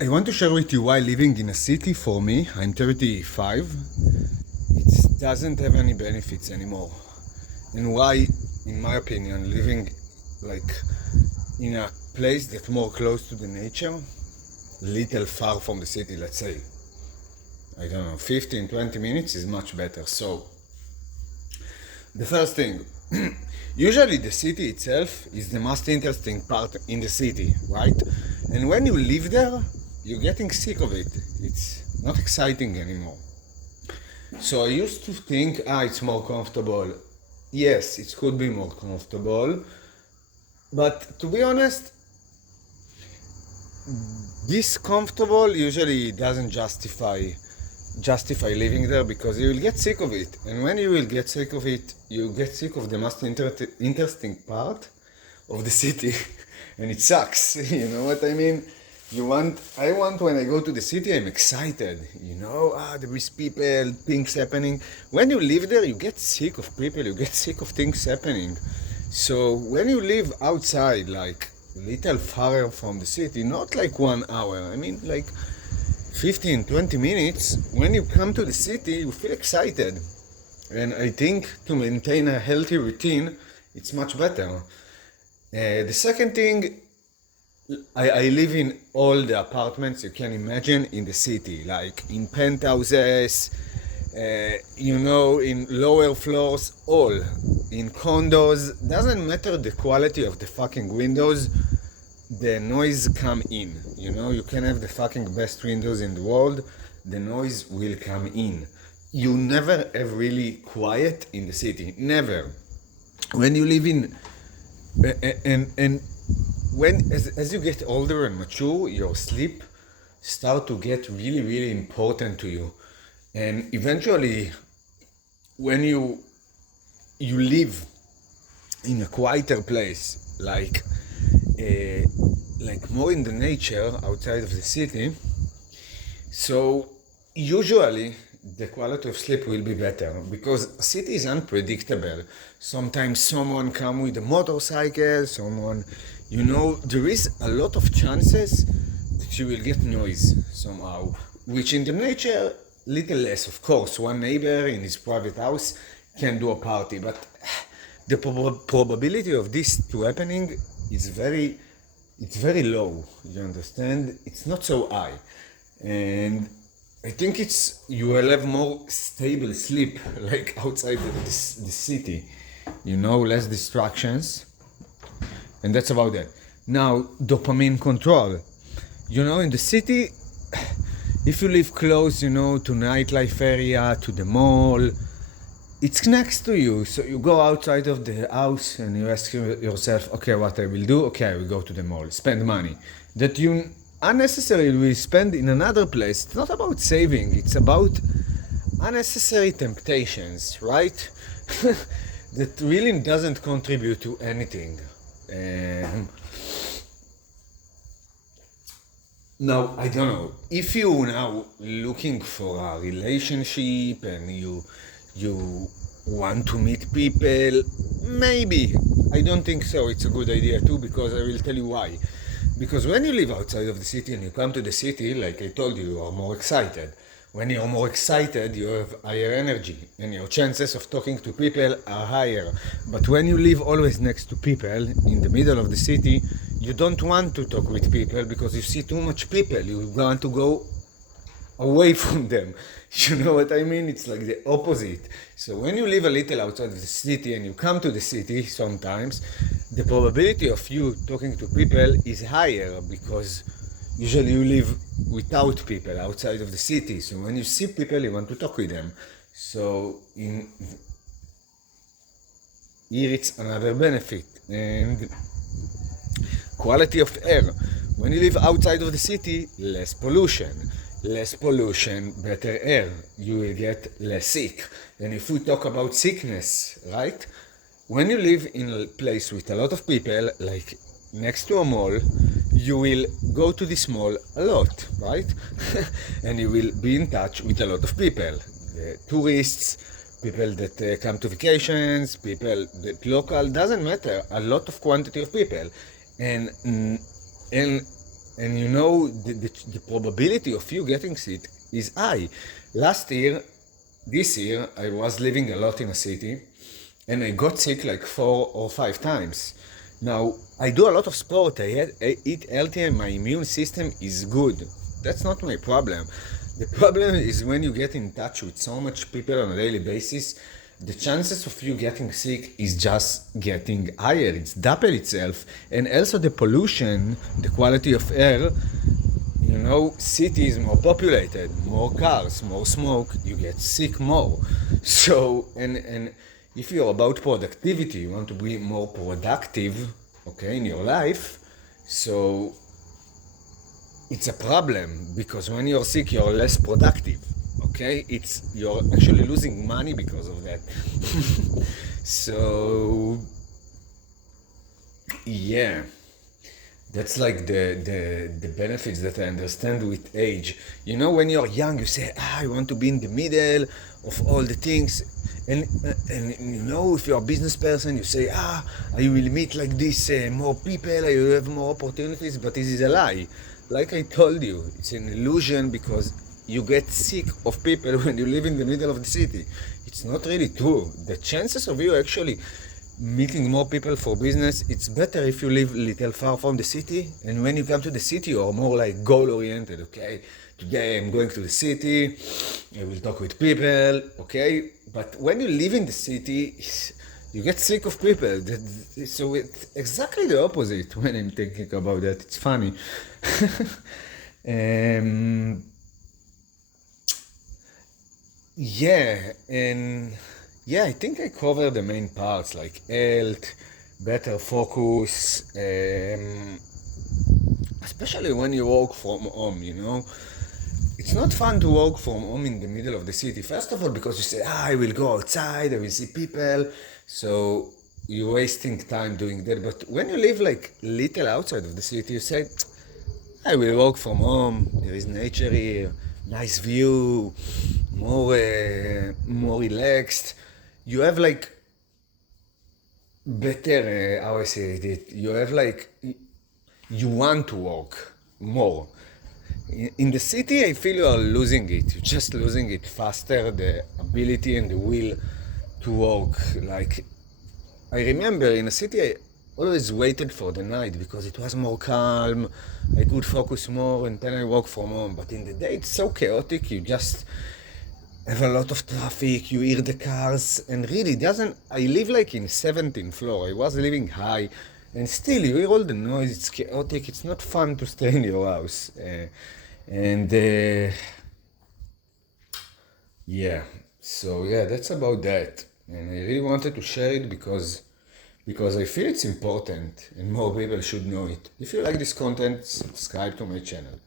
I want to share with you why living in a city for me, I'm 35, it doesn't have any benefits anymore. And why, in my opinion, living like in a place that's more close to the nature, little far from the city, let's say, I don't know, 15, 20 minutes is much better. So, the first thing, usually the city itself is the most interesting part in the city, right? And when you live there, you're getting sick of it. It's not exciting anymore. So I used to think, it's more comfortable. Yes, it could be more comfortable. But to be honest, this comfortable usually doesn't justify living there because you will get sick of it. And when you will get sick of it, you get sick of the most interesting part of the city, and it sucks. You know what I mean? I want when I go to the city, I'm excited. There is people, things happening. When you live there, you get sick of people, you get sick of things happening. So when you live outside, like little far from the city, not like 1 hour, I mean like 15, 20 minutes, when you come to the city, you feel excited. And I think to maintain a healthy routine, it's much better. The second thing, I live in all the apartments you can imagine in the city, like in penthouses, in lower floors, all. In condos, doesn't matter the quality of the fucking windows, the noise come in. You can have the fucking best windows in the world, the noise will come in. You never have really quiet in the city, never. When you live in, and when as you get older and mature, your sleep start to get really, really important to you. And eventually, when you live in a quieter place, like more in the nature outside of the city, so usually the quality of sleep will be better because city is unpredictable. Sometimes someone come with a motorcycle, there is a lot of chances that you will get noise somehow, which in the nature, little less. Of course, one neighbor in his private house can do a party, but the probability of this to happening is it's very low. You understand? It's not so high. And I think you will have more stable sleep, like outside the city, less distractions, and that's about it. Now, dopamine control. In the city, if you live close, to nightlife area, to the mall, it's next to you. So you go outside of the house and you ask yourself, okay, what I will do? Okay, I will go to the mall, spend money that you unnecessarily will spend in another place. It's not about saving, it's about unnecessary temptations, right? That really doesn't contribute to anything. Now, I don't know, if you now looking for a relationship and you want to meet people, maybe. I don't think so. It's a good idea too, because I will tell you why. Because when you live outside of the city and you come to the city, like I told you, you are more excited. When you're more excited, you have higher energy and your chances of talking to people are higher. But when you live always next to people in the middle of the city, you don't want to talk with people because you see too much people. You want to go away from them. You know what I mean? It's like the opposite. So when you live a little outside of the city and you come to the city sometimes, the probability of you talking to people is higher because usually you live without people outside of the city. So when you see people, you want to talk with them. So here it's another benefit. And quality of air. When you live outside of the city, less pollution, better air. You will get less sick. And if we talk about sickness, right? When you live in a place with a lot of people, like next to a mall, you will go to this mall a lot, right? And you will be in touch with a lot of people. Tourists, people that come to vacations, people that local, doesn't matter. A lot of quantity of people. And and the probability of you getting sick is high. This year, I was living a lot in a city, and I got sick like 4 or 5 times. Now, I do a lot of sport, I eat healthy, and my immune system is good. That's not my problem. The problem is when you get in touch with so much people on a daily basis, the chances of you getting sick is just getting higher. It's double itself. And also the pollution, the quality of air, cities more populated, more cars, more smoke, you get sick more. So, and if you're about productivity, you want to be more productive, okay, in your life, so it's a problem because when you're sick, you're less productive. Okay, you're actually losing money because of that. So yeah, that's like the benefits that I understand with age. When you're young, you say, I want to be in the middle of all the things. And if you're a business person, you say, I will meet like this more people, I will have more opportunities, but this is a lie. Like I told you, it's an illusion because you get sick of people when you live in the middle of the city. It's not really true. The chances of you actually meeting more people for business, it's better if you live a little far from the city. And when you come to the city, you're more like goal-oriented, okay? Today I'm going to the city, I will talk with people, okay? But when you live in the city, you get sick of people. So it's exactly the opposite when I'm thinking about that. It's funny. um, yeah, and yeah, I think I covered the main parts like health, better focus, especially when you work from home. It's not fun to work from home in the middle of the city. First of all, because you say, I will go outside, I will see people. So you're wasting time doing that. But when you live like little outside of the city, you say, I will work from home. There is nature here, nice view, more relaxed. You have like better, how I say it. You have like you want to work more. In the city, I feel you are losing it. You're just losing it faster, the ability and the will to work. Like, I remember in the city, I always waited for the night because it was more calm. I could focus more and then I work from home. But in the day, it's so chaotic. You just have a lot of traffic. You hear the cars, and really, it doesn't. I live like in 17th floor. I was living high, and still, you hear all the noise. It's chaotic. It's not fun to stay in your house. And yeah, so yeah, that's about that. And I really wanted to share it because I feel it's important and more people should know it. If you like this content, subscribe to my channel.